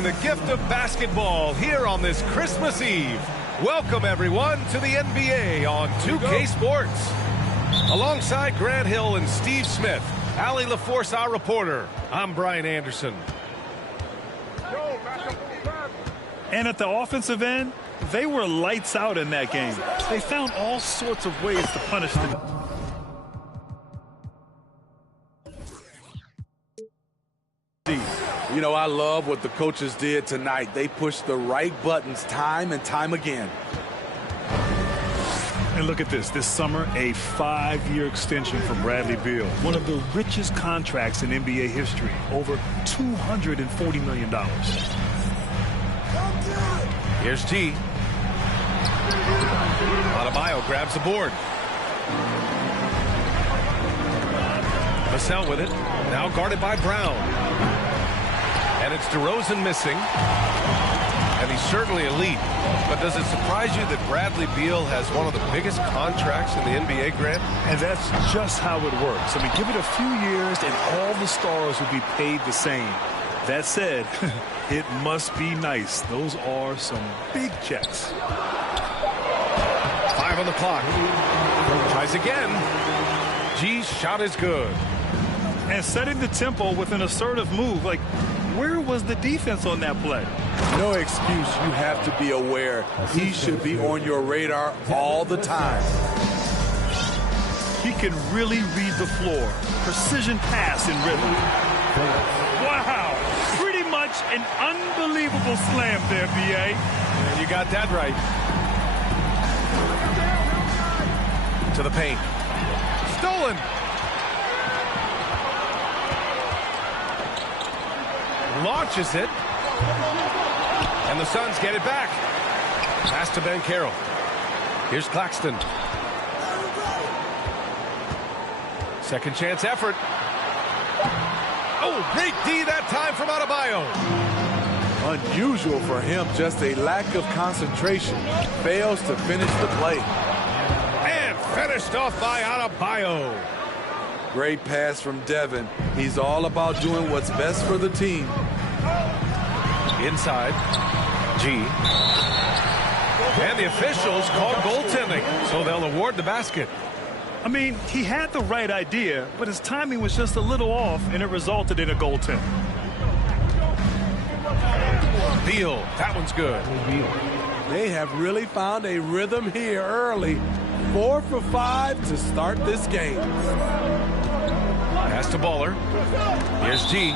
bring the gift of basketball here on this Christmas Eve. Welcome, everyone, to the NBA on 2K Sports. Alongside Grant Hill and Steve Smith, Allie LaForce, our reporter. I'm Brian Anderson. And at the offensive end, they were lights out in that game. They found all sorts of ways to punish them. You know, I love what the coaches did tonight. They pushed the right buttons time and time again. And look at this. This summer, a 5-year extension for Bradley Beal. One of the richest contracts in NBA history. Over $240 million. Here's G. Adebayo grabs the board. Vassell with it. Now guarded by Brown. And it's DeRozan missing. And he's certainly elite. But does it surprise you that Bradley Beal has one of the biggest contracts in the NBA, Grant? And that's just how it works. I mean, give it a few years and all the stars will be paid the same. That said, it must be nice. Those are some big checks. 5 on the clock. Tries again. G's shot is good. And setting the tempo with an assertive move. Like, where was the defense on that play? No excuse. You have to be aware. He should be on your radar all the time. He can really read the floor. Precision pass in rhythm. Wow. Pretty much an unbelievable slam there, B.A. And you got that right. To the paint. Stolen. Launches it. And the Suns get it back. Pass to Ben Carroll. Here's Claxton. Second chance effort. Oh, great D that time from Adebayo. Unusual for him, just a lack of concentration. Fails to finish the play. And finished off by Adebayo. Great pass from Devin. He's all about doing what's best for the team. Inside. G. And the officials call goaltending, so they'll award the basket. I mean, he had the right idea, but his timing was just a little off, and it resulted in a goaltend. Beal, that one's good. They have really found a rhythm here early. 4 for 5 to start this game. Pass to Baller. Here's G.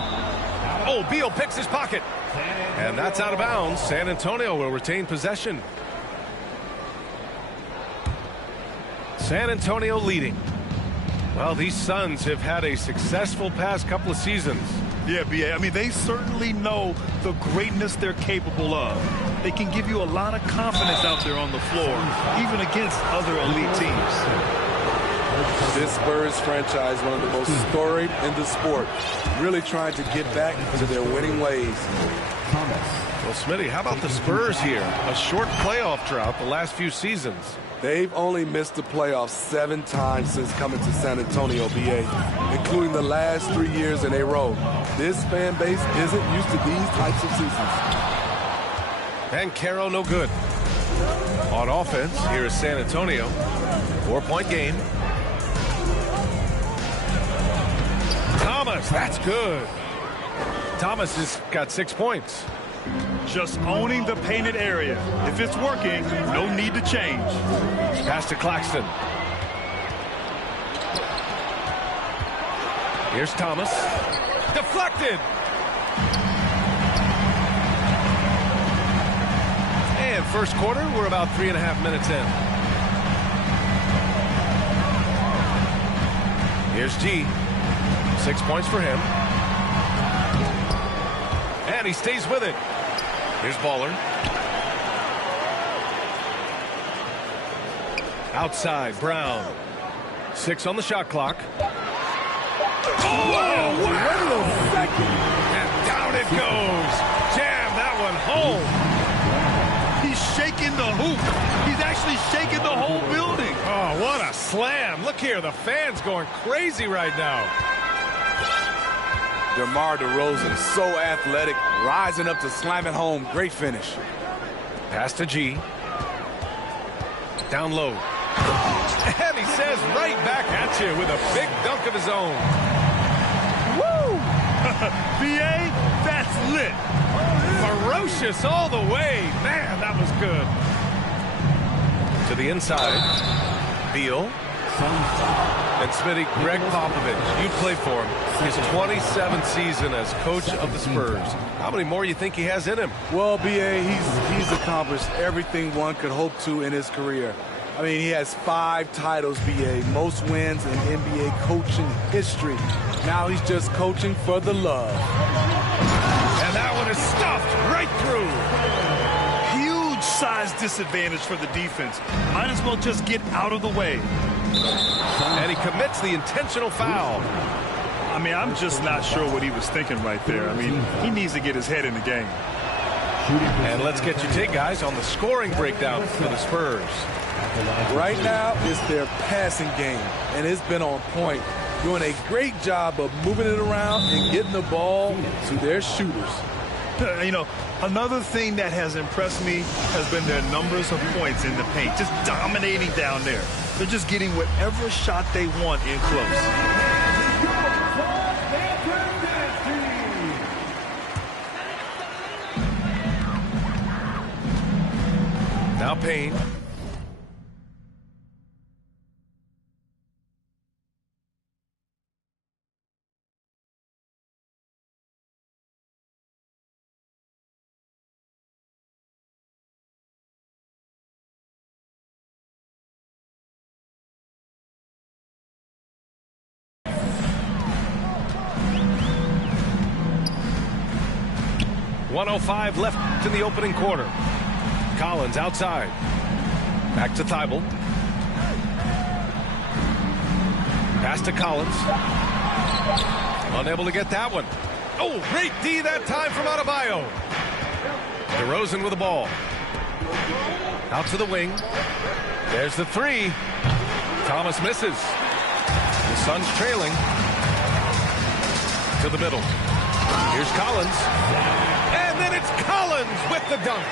Oh, Beal picks his pocket. And that's out of bounds. San Antonio will retain possession. San Antonio leading. Well, these Suns have had a successful past couple of seasons. Yeah, B.A. I mean, they certainly know the greatness they're capable of. They can give you a lot of confidence out there on the floor, even against other elite teams. This Spurs franchise, one of the most storied in the sport, really trying to get back to their winning ways. Well, Smitty, how about the Spurs here? A short playoff drought the last few seasons. They've only missed the playoffs 7 times since coming to San Antonio, BA, including the last 3 years in a row. This fan base isn't used to these types of seasons. And Caro no good. On offense, here is San Antonio. 4-point game. Thomas, that's good. Thomas has got 6 points. Just owning the painted area. If it's working, no need to change. Pass to Claxton. Here's Thomas. Deflected. And first quarter, we're about 3.5 minutes in. Here's G. 6 points for him. And he stays with it. Here's Baller. Outside, Brown. 6 on the shot clock. Oh, wow! And down it goes. Jam that one home. He's shaking the hoop. He's actually shaking the whole building. Oh, what a slam. Look here, the fans going crazy right now. DeMar DeRozan, so athletic, rising up to slam it home. Great finish. Pass to G. Down low. And he says right back at you with a big dunk of his own. Woo! BA, that's lit. Ferocious all the way. Man, that was good. To the inside. Beal. And Smitty, Greg Popovich, you played for him. His 27th season as coach of the Spurs. How many more you think he has in him? Well, BA, he's accomplished everything one could hope to in his career. I mean, he has 5 titles, BA, most wins in NBA coaching history. Now he's just coaching for the love. And that one is stuffed right through. Huge size disadvantage for the defense. Might as well just get out of the way. And he commits the intentional foul. I mean, I'm just not sure what he was thinking right there. I mean, he needs to get his head in the game. And let's get your take, guys, on the scoring breakdown for the Spurs. Right now, it's their passing game, and it's been on point. Doing a great job of moving it around and getting the ball to their shooters. You know, another thing that has impressed me has been their numbers of points in the paint, just dominating down there. They're just getting whatever shot they want in close. Now Payne. .105 left in the opening quarter. Collins outside. Back to Thibault. Pass to Collins. Unable to get that one. Oh, great D that time from Adebayo. DeRozan with the ball. Out to the wing. There's the three. Thomas misses. The Suns trailing. To the middle. Here's Collins. And then it's Collins with the dunk.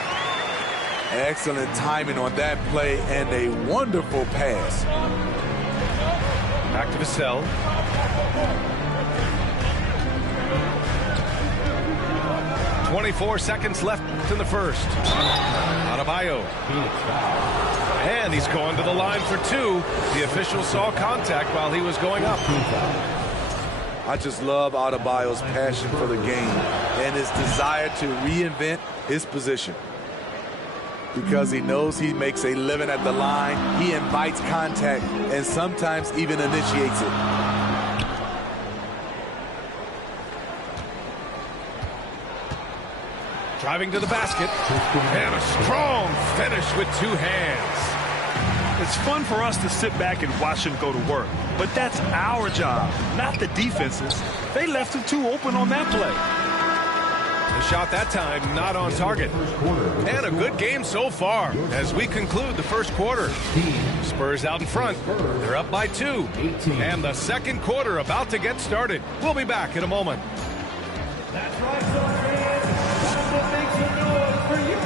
Excellent timing on that play and a wonderful pass. Back to Vassell. .24 seconds left in the first. Adebayo. And he's going to the line for two. The official saw contact while he was going up. I just love Adebayo's passion for the game and his desire to reinvent his position. Because he knows he makes a living at the line, he invites contact and sometimes even initiates it. Driving to the basket. And a strong finish with two hands. It's fun for us to sit back and watch him go to work. But that's our job, not the defense's. They left it too open on that play. The shot that time not on target. And a good game so far as we conclude the first quarter. Spurs out in front. They're up by 2. And the second quarter about to get started. We'll be back in a moment. That's right, Suns. That's what makes some noise for you.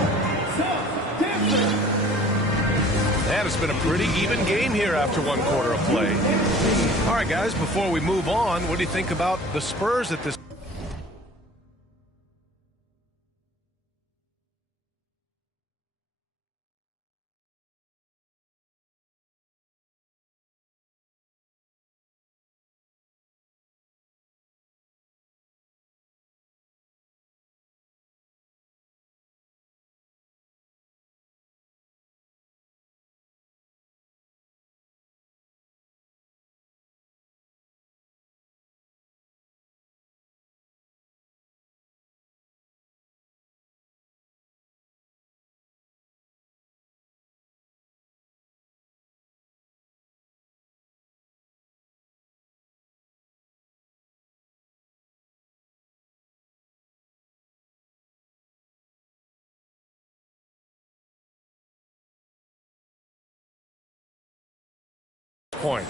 Suns dancers. And it's been a pretty even game here after one quarter of play. All right, guys, before we move on, what do you think about the Spurs at this point?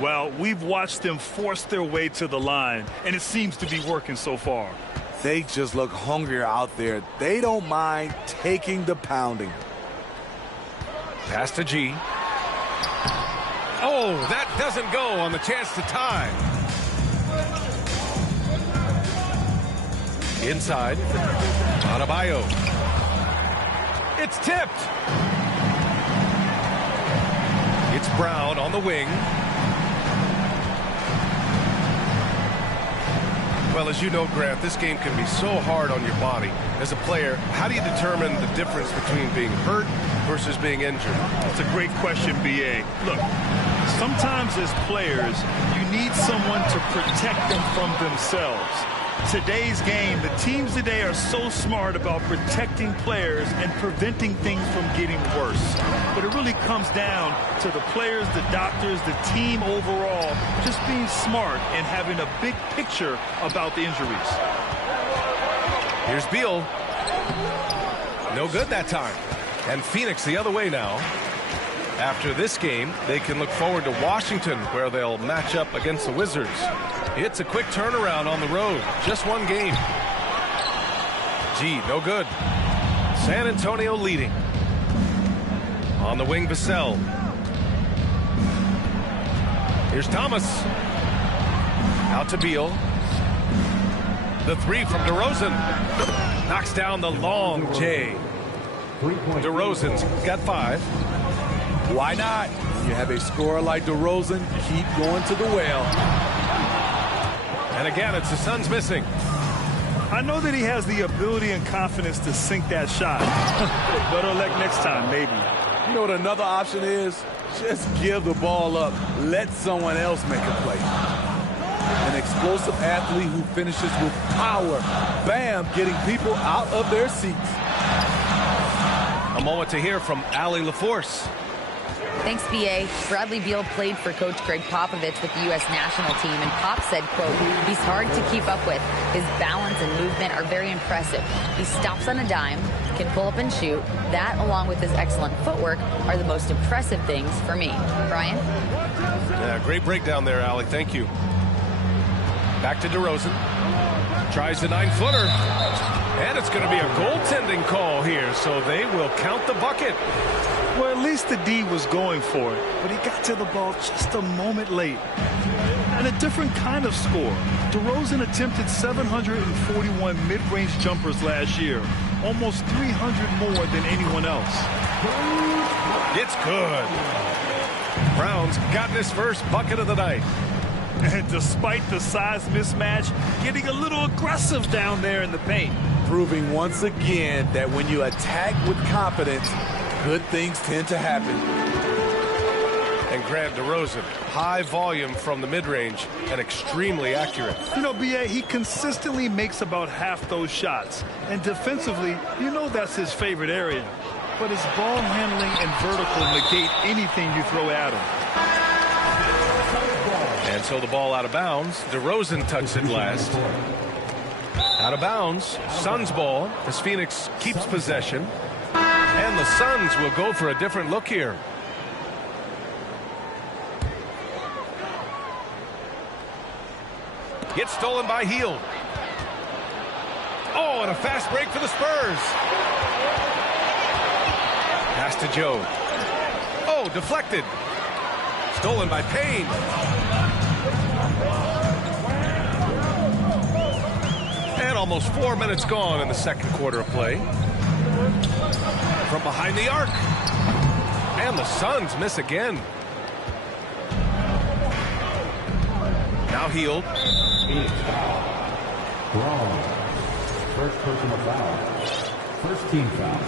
Well, we've watched them force their way to the line, and it seems to be working so far. They just look hungrier out there. They don't mind taking the pounding. Pass to G. Oh, that doesn't go on the chance to tie. Inside. Adebayo. It's tipped. It's Brown on the wing. Well, as you know, Grant, this game can be so hard on your body. As a player, how do you determine the difference between being hurt versus being injured? That's a great question, B.A. Look, sometimes as players, you need someone to protect them from themselves. Today's game, the teams today are so smart about protecting players and preventing things from getting worse. But it really comes down to the players, the doctors, the team overall, just being smart and having a big picture about the injuries. Here's Beal. No good that time. And Phoenix the other way now. After this game, they can look forward to Washington, where they'll match up against the Wizards. It's a quick turnaround on the road. Just one game. G, no good. San Antonio leading. On the wing, Vassell. Here's Thomas. Out to Beal. The three from DeRozan. Knocks down the long J. DeRozan's got 5. Why not? When you have a scorer like DeRozan, keep going to the well. And again, it's the Suns missing. I know that he has the ability and confidence to sink that shot. Better luck next time, maybe. You know what another option is? Just give the ball up. Let someone else make a play. An explosive athlete who finishes with power. Bam, getting people out of their seats. A moment to hear from Allie LaForce. Thanks, B.A. Bradley Beal played for Coach Greg Popovich with the U.S. national team, and Pop said, quote, he's hard to keep up with. His balance and movement are very impressive. He stops on a dime, can pull up and shoot. That, along with his excellent footwork, are the most impressive things for me. Brian? Yeah, great breakdown there, Allie. Thank you. Back to DeRozan. Tries the 9-footer. And it's going to be a goaltending call here, so they will count the bucket. Well, at least the D was going for it, but he got to the ball just a moment late. And a different kind of score. DeRozan attempted 741 mid-range jumpers last year, almost 300 more than anyone else. It's good. Brown's gotten his first bucket of the night. And despite the size mismatch, getting a little aggressive down there in the paint. Proving once again that when you attack with confidence, good things tend to happen. And Grant DeRozan, high volume from the mid-range and extremely accurate. You know, B.A., he consistently makes about half those shots. And defensively, you know that's his favorite area. But his ball handling and vertical negate anything you throw at him. And so the ball out of bounds. DeRozan touched it last. Out of bounds. Suns ball as Phoenix keeps possession. And the Suns will go for a different look here. Gets stolen by Hield. Oh, and a fast break for the Spurs. Pass to Joe. Oh, deflected. Stolen by Payne. And almost 4 minutes gone in the second quarter of play. From behind the arc. And the Suns miss again. Now Hield. Wrong. First personal foul. First team foul.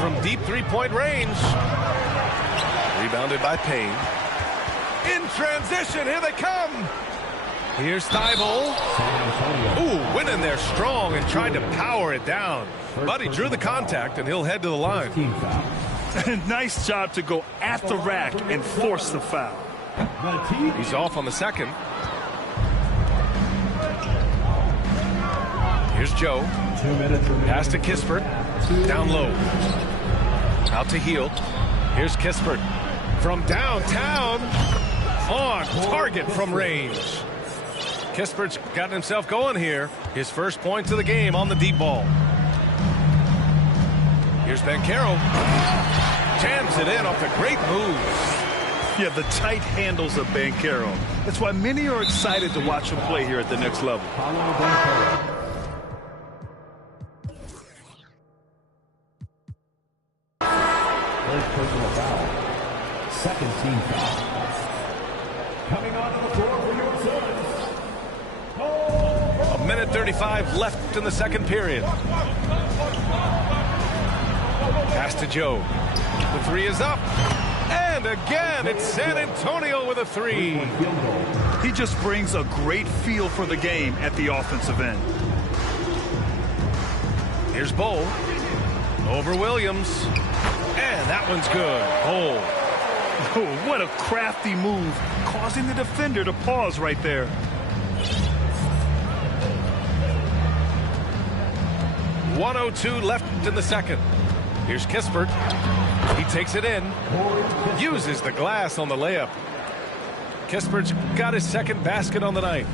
From deep three-point range. Rebounded by Payne. In transition, here they come. Here's Thibault. Ooh, went in there strong and tried to power it down. But he drew the contact, and he'll head to the line. Nice job to go at the rack and force the foul. He's off on the second. Here's Joe. Pass to Kispert. Down low. Out to Hield. Here's Kispert from downtown. On target from range. Kispert's gotten himself going here. His first points of the game on the deep ball. Here's Bancaro. Jams it in off the great moves. Yeah, the tight handles of Bancaro. That's why many are excited to watch him play here at the next level. First personal foul. Second team foul. Coming onto the floor for your Suns. A minute 35 left in the second period. Pass to Joe. The three is up. And again, it's San Antonio with a three. He just brings a great feel for the game at the offensive end. Here's Bowl. Over Williams. And that one's good. Bowl. Oh, what a crafty move, causing the defender to pause right there. .102 left in the second. Here's Kispert. He takes it in. Uses the glass on the layup. Kispert's got his second basket on the night.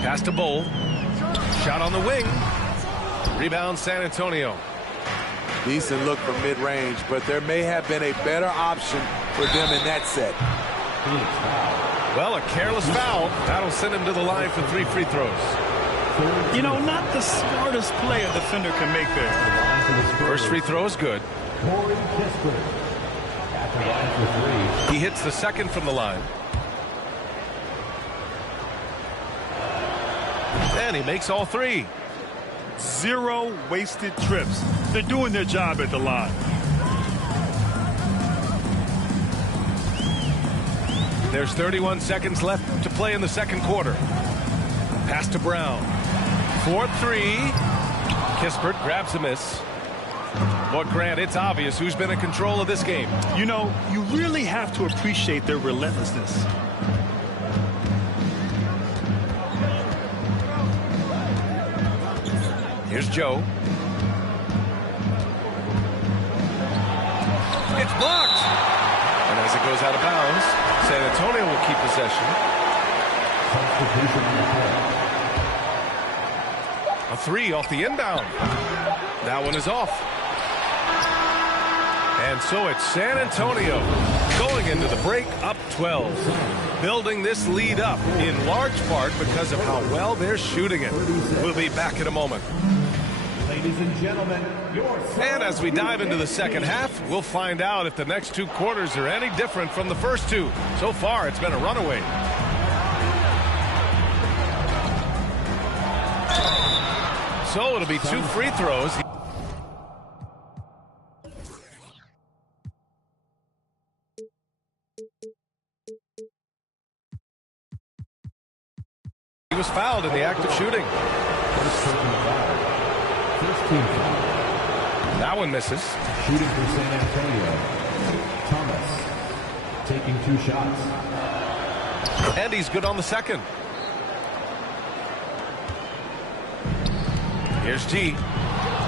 Pass to Bowl. Shot on the wing. Rebound San Antonio. Decent look from mid-range, but there may have been a better option for them in that set. Well, a careless foul. That'll send him to the line for 3 free throws. You know, not the smartest play a defender can make there. First free throw is good. He hits the second from the line. And he makes all 3. 0 wasted trips. They're doing their job at the line. There's 31 seconds left to play in the second quarter. Pass to Brown. 4-3. Kispert grabs a miss. But Grant, it's obvious who's been in control of this game. You know, you really have to appreciate their relentlessness. Here's Joe. It's blocked. And as it goes out of bounds, San Antonio will keep possession. A 3 off the inbound. That one is off. And so it's San Antonio going into the break up 12. Building this lead up in large part because of how well they're shooting it. We'll be back in a moment. Ladies and gentlemen, And as we dive into the second half, we'll find out if the next 2 quarters are any different from the first 2. So far, it's been a runaway. So it'll be 2 free throws. He was fouled in the act of shooting. That one misses. Shooting for San Antonio. Thomas taking 2 shots. And he's good on the second. Here's G.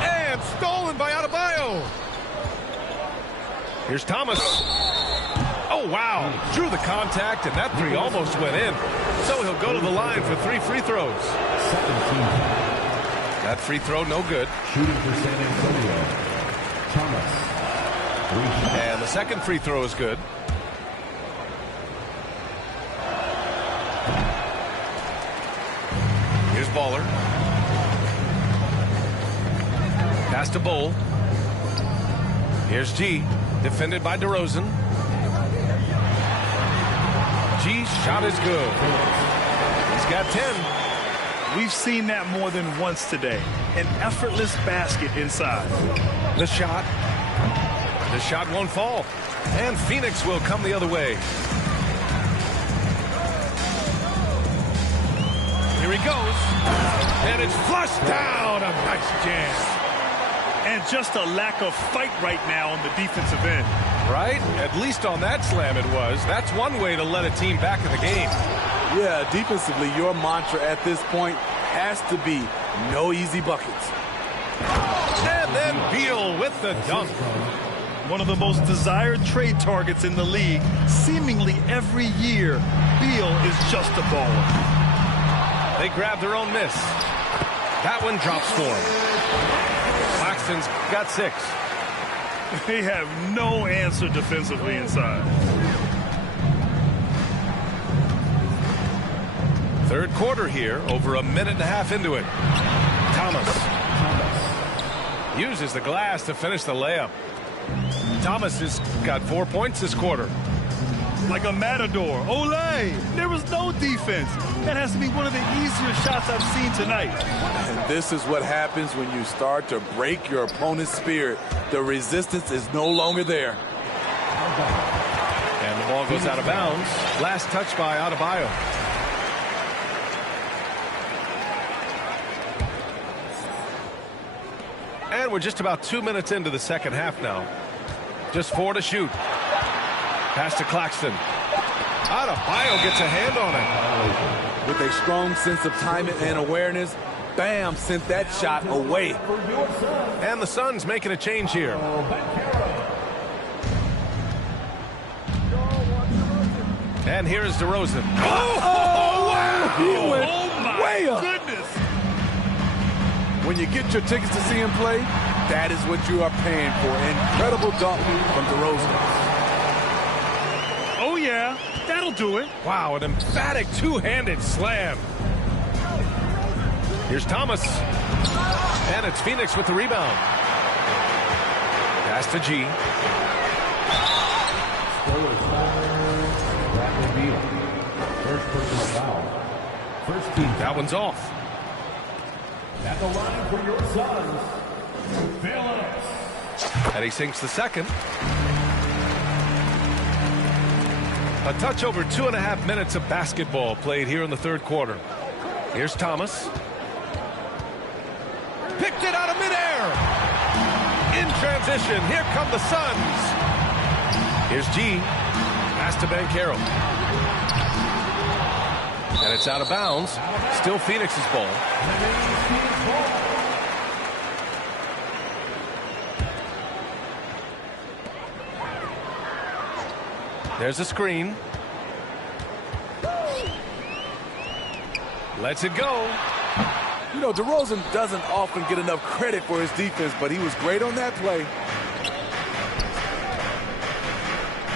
And stolen by Adebayo. Here's Thomas. Oh, wow. Drew the contact, and that 3 almost went in. So he'll go to the line for 3 free throws. That free throw, no good. Shooting for San Antonio. Thomas. And the second free throw is good. Here's Baller. Pass to Bowl. Here's G. Defended by DeRozan. G's shot is good. He's got 10. We've seen that more than once today. An effortless basket inside. The shot. The shot won't fall. And Phoenix will come the other way. Here he goes. And it's flushed down. A nice jam. And just a lack of fight right now on the defensive end. Right? At least on that slam it was. That's one way to let a team back in the game. Yeah, defensively, your mantra at this point has to be no easy buckets. And then Beal with the dunk. One of the most desired trade targets in the league. Seemingly every year, Beal is just a baller. They grab their own miss. That one drops for him. Claxton's got 6. They have no answer defensively inside. Third quarter here, over a minute and a half into it. Thomas uses the glass to finish the layup. Thomas has got 4 points this quarter. Like a matador. Olay! There was no defense. That has to be one of the easier shots I've seen tonight. And this is what happens when you start to break your opponent's spirit. The resistance is no longer there. And the ball goes out of bounds. Last touch by Adebayo. And we're just about 2 minutes into the second half now. Just 4 to shoot. Pass to Claxton. Adebayo gets a hand on it. With a strong sense of timing and awareness, bam, sent that shot away. And the Suns making a change here. And here is DeRozan. Oh, wow! He went way up. Goodness! When you get your tickets to see him play, that is what you are paying for. Incredible dunk from DeRozan. Oh, yeah. That'll do it. Wow, an emphatic two-handed slam. Here's Thomas. And it's Phoenix with the rebound. Pass to G. First personal foul. First team. That one's off. At the line for your Suns, Phillips. And he sinks the second. A touch over 2.5 minutes of basketball played here in the third quarter. Here's Thomas. Picked it out of midair. In transition, here come the Suns. Here's G. Pass to Banchero. And it's out of bounds. Still Phoenix's ball. There's a screen. Lets it go. You know, DeRozan doesn't often get enough credit for his defense, but he was great on that play.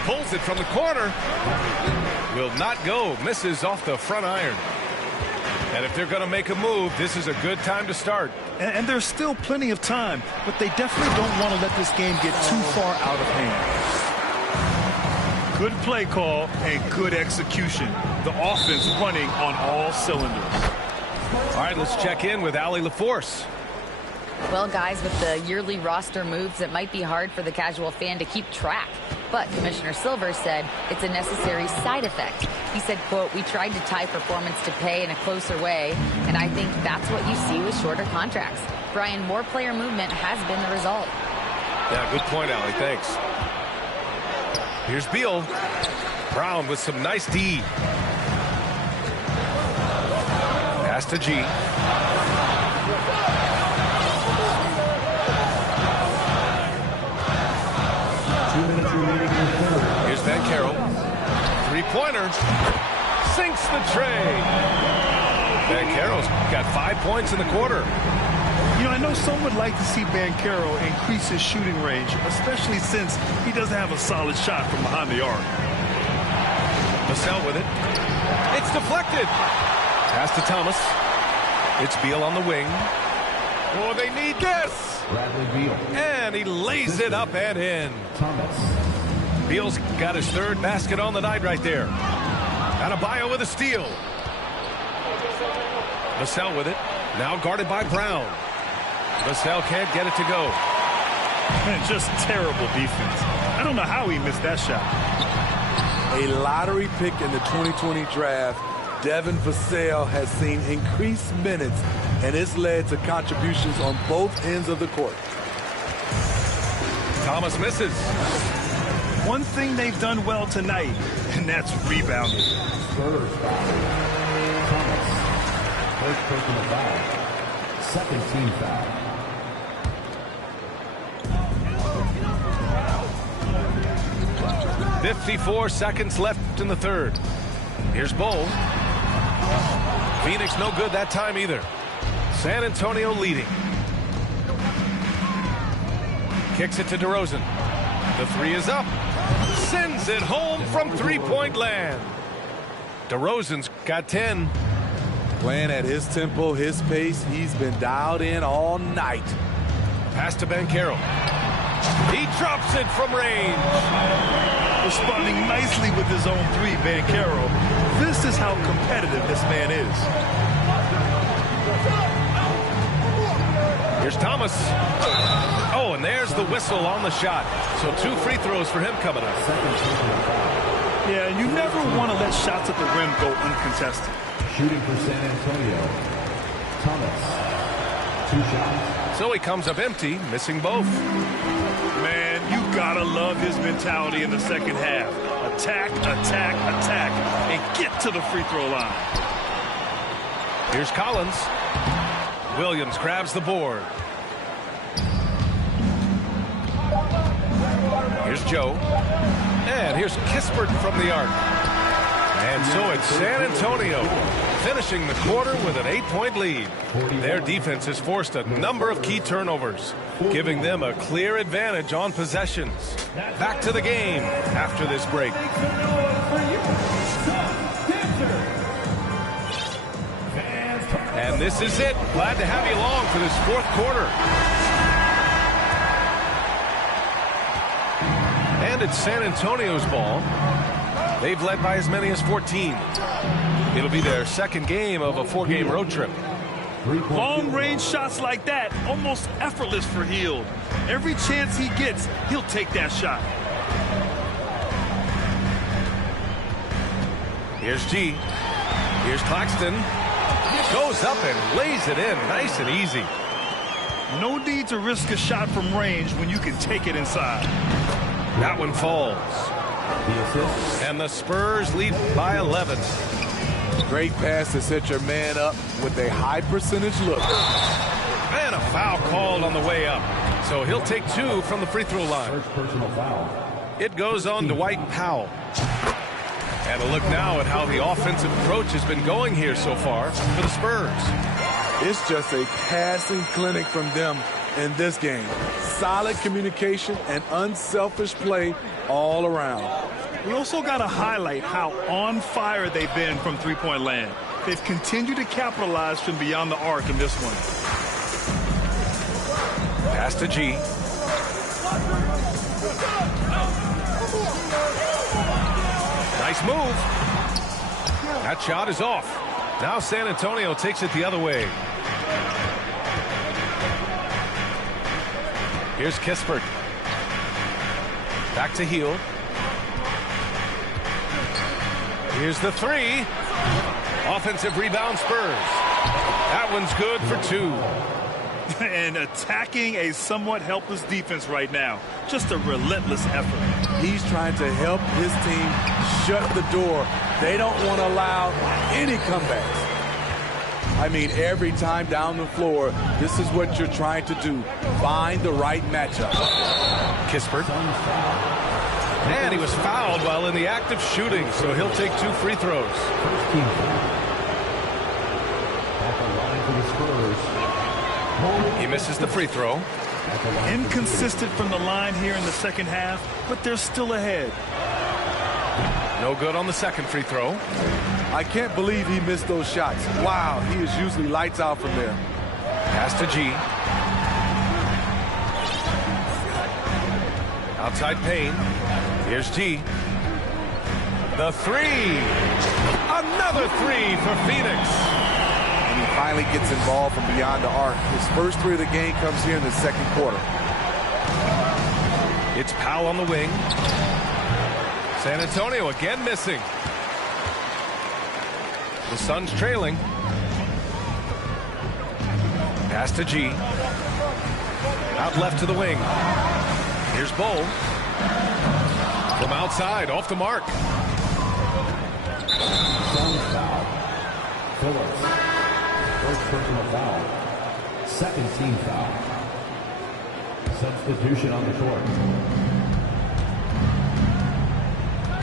Pulls it from the corner. Will not go. Misses off the front iron. And if they're going to make a move, this is a good time to start. And there's still plenty of time, but they definitely don't want to let this game get too far out of hand. Good play call and good execution. The offense running on all cylinders. All right, let's check in with Allie LaForce. Well, guys, with the yearly roster moves, it might be hard for the casual fan to keep track. But Commissioner Silver said it's a necessary side effect. He said, quote, "We tried to tie performance to pay in a closer way, and I think that's what you see with shorter contracts." Brian, more player movement has been the result. Yeah, good point, Allie. Thanks. Here's Beal. Brown with some nice D. Pass to G. 2 minutes remaining in the third. Here's Banchero. Three-pointer. Sinks the tray. Banchero's got 5 points in the quarter. You know, I know some would like to see Banchero increase his shooting range, especially since he doesn't have a solid shot from behind the arc. Vassell with it. It's deflected. Pass to Thomas. It's Beal on the wing. Oh, they need this. Bradley Beal. And he lays it up and in. Thomas. Beal's got his third basket on the night right there. Adebayo with a steal. Vassell with it. Now guarded by Brown. Vassell can't get it to go. Man, just terrible defense. I don't know how he missed that shot. A lottery pick in the 2020 draft, Devin Vassell has seen increased minutes, and it's led to contributions on both ends of the court. Thomas misses. one thing they've done well tonight, and that's rebounding. Spurs foul. Thomas. First personal foul. Second team foul. .54 seconds left in the third. Here's Bull. Phoenix no good that time either. San Antonio leading. Kicks it to DeRozan. The three is up. Sends it home from three-point land. DeRozan's got 10. Playing at his tempo, his pace. He's been dialed in all night. Pass to Banchero. He drops it from range. Responding nicely with his own three, Banchero. This is how competitive this man is. Here's Thomas. Oh, and there's the whistle on the shot. So 2 free throws for him coming up. Yeah, you never want to let shots at the rim go uncontested. Shooting for San Antonio. Thomas. 2 shots. So he comes up empty, missing both. Man, you gotta love his mentality in the second half. Attack, attack, attack, and get to the free throw line. Here's Collins. Williams grabs the board. Here's Joe. And here's Kispert from the arc. And so it's San Antonio finishing the quarter with an 8-point lead. Their defense has forced a number of key turnovers, giving them a clear advantage on possessions. Back to the game after this break. And this is it. Glad to have you along for this fourth quarter. And it's San Antonio's ball. They've led by as many as 14. It'll be their second game of a 4-game road trip. Long-range shots like that, almost effortless for Hield. Every chance he gets, he'll take that shot. Here's G. Here's Claxton. Goes up and lays it in nice and easy. No need to risk a shot from range when you can take it inside. That one falls. And the Spurs lead by 11. Great pass to set your man up with a high percentage look. And a foul called on the way up. So he'll take 2 from the free throw line. First personal foul. It goes on to Dwight Powell. And a look now at how the offensive approach has been going here so far for the Spurs. It's just a passing clinic from them in this game. Solid communication and unselfish play all around. We also got to highlight how on fire they've been from three-point land. They've continued to capitalize from beyond the arc in this one. Pass to G. Nice move. That shot is off. Now San Antonio takes it the other way. Here's Kispert. Back to Hield. Here's the three. Offensive rebound Spurs. That one's good for 2. And attacking a somewhat helpless defense right now. Just a relentless effort. He's trying to help his team shut the door. They don't want to allow any comebacks. I mean, every time down the floor, this is what you're trying to do. Find the right matchup. Kispert. And he was fouled while in the act of shooting, so he'll take 2 free throws. First team foul. At the line for the Spurs. He misses the free throw. Inconsistent from the line here in the second half, but they're still ahead. No good on the second free throw. I can't believe he missed those shots. Wow, he is usually lights out from there. Pass to G. Outside Payne. Here's G. The three. Another 3 for Phoenix. And he finally gets involved from beyond the arc. His first 3 of the game comes here in the second quarter. It's Powell on the wing. San Antonio again missing. The Suns trailing. Pass to G. Out left to the wing. Here's Bull. From outside, off the mark. Strong foul. Phillips. First personal foul. Second team foul. Substitution on the court.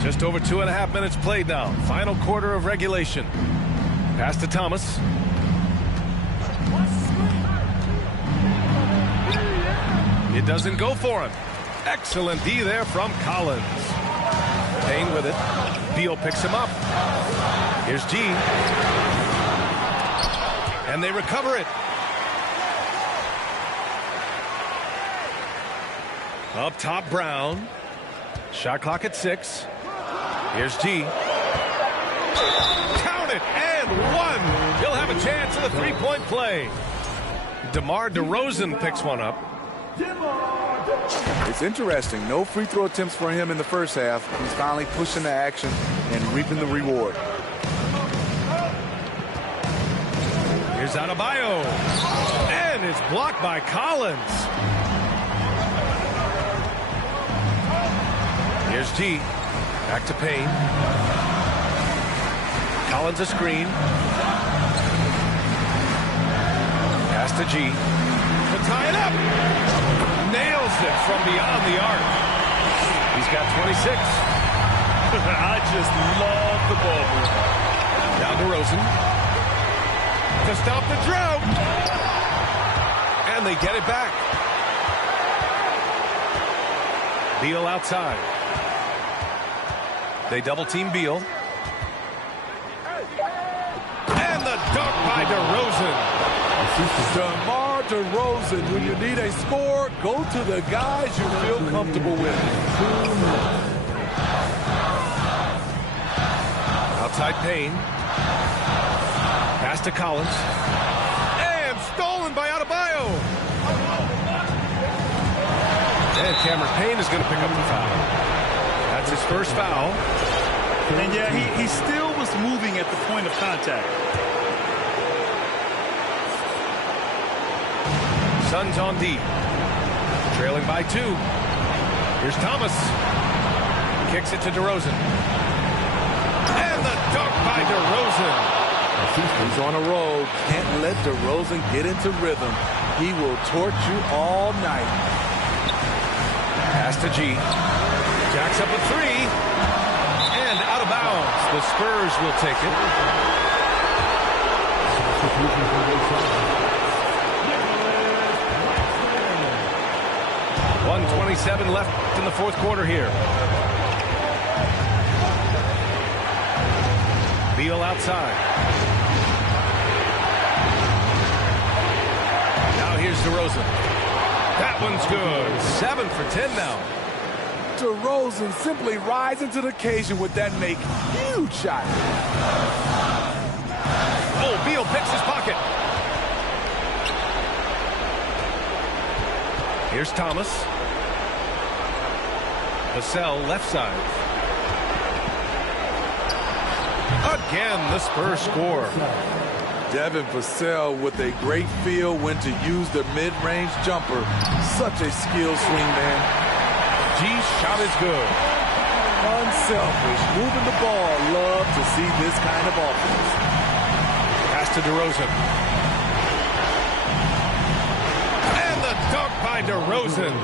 Just over 2.5 minutes played now. Final quarter of regulation. Pass to Thomas. It doesn't go for him. Excellent D there from Collins. Payne with it. Beal picks him up. Here's G. And they recover it. Up top, Brown. Shot clock at 6. Here's G. Count it, and one. He'll have a chance at a three-point play. DeMar DeRozan picks one up. It's interesting. No free throw attempts for him in the first half. He's finally pushing the action and reaping the reward. Here's Adebayo. And it's blocked by Collins. Here's G. Back to Payne. Collins a screen. Pass to G. To tie it up. Nails it from beyond the arc. He's got 26. I just love the ball movement. Now DeRozan. To stop the drought. And they get it back. Beal outside. They double team Beal. And the dunk by DeRozan. DeMar DeRozan, when you need a score, go to the guys you feel comfortable with. Outside Payne. Pass to Collins. And stolen by Adebayo. And Cameron Payne is going to pick up the foul. That's his first foul. And yeah, he still was moving at the point of contact. Suns on deep. Trailing by 2. Here's Thomas. Kicks it to DeRozan. And the dunk by DeRozan. He's on a roll. Can't let DeRozan get into rhythm. He will torch you all night. Pass to G. Jacks up a 3. And out of bounds. The Spurs will take it. 1:27 left in the fourth quarter here. Beal outside. Now here's DeRozan. That one's good. 7 for 10 now. DeRozan simply rising to the occasion with that make. Huge shot. Oh, Beal picks his pocket. Here's Thomas. Vassell left side. Again, the Spurs score. Devin Vassell with a great feel when to use the mid-range jumper. Such a skilled swing man. G's shot is good. Unselfish, moving the ball. Love to see this kind of offense. Pass to DeRozan. And the dunk by DeRozan.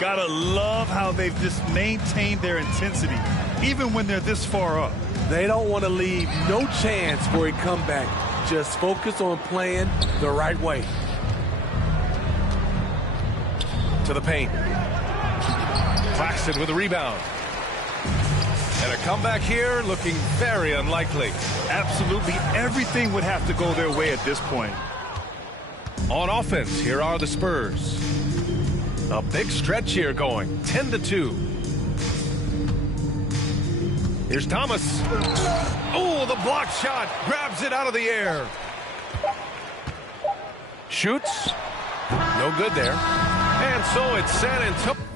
Gotta love how they've just maintained their intensity, even when they're this far up. They don't want to leave no chance for a comeback. Just focus on playing the right way. To the paint. Claxton with a rebound. And a comeback here looking very unlikely. Absolutely everything would have to go their way at this point. On offense, here are the Spurs. A big stretch here going, 10-2. Here's Thomas. Oh, the block shot. Grabs it out of the air. Shoots. No good there. And so it's San Antonio.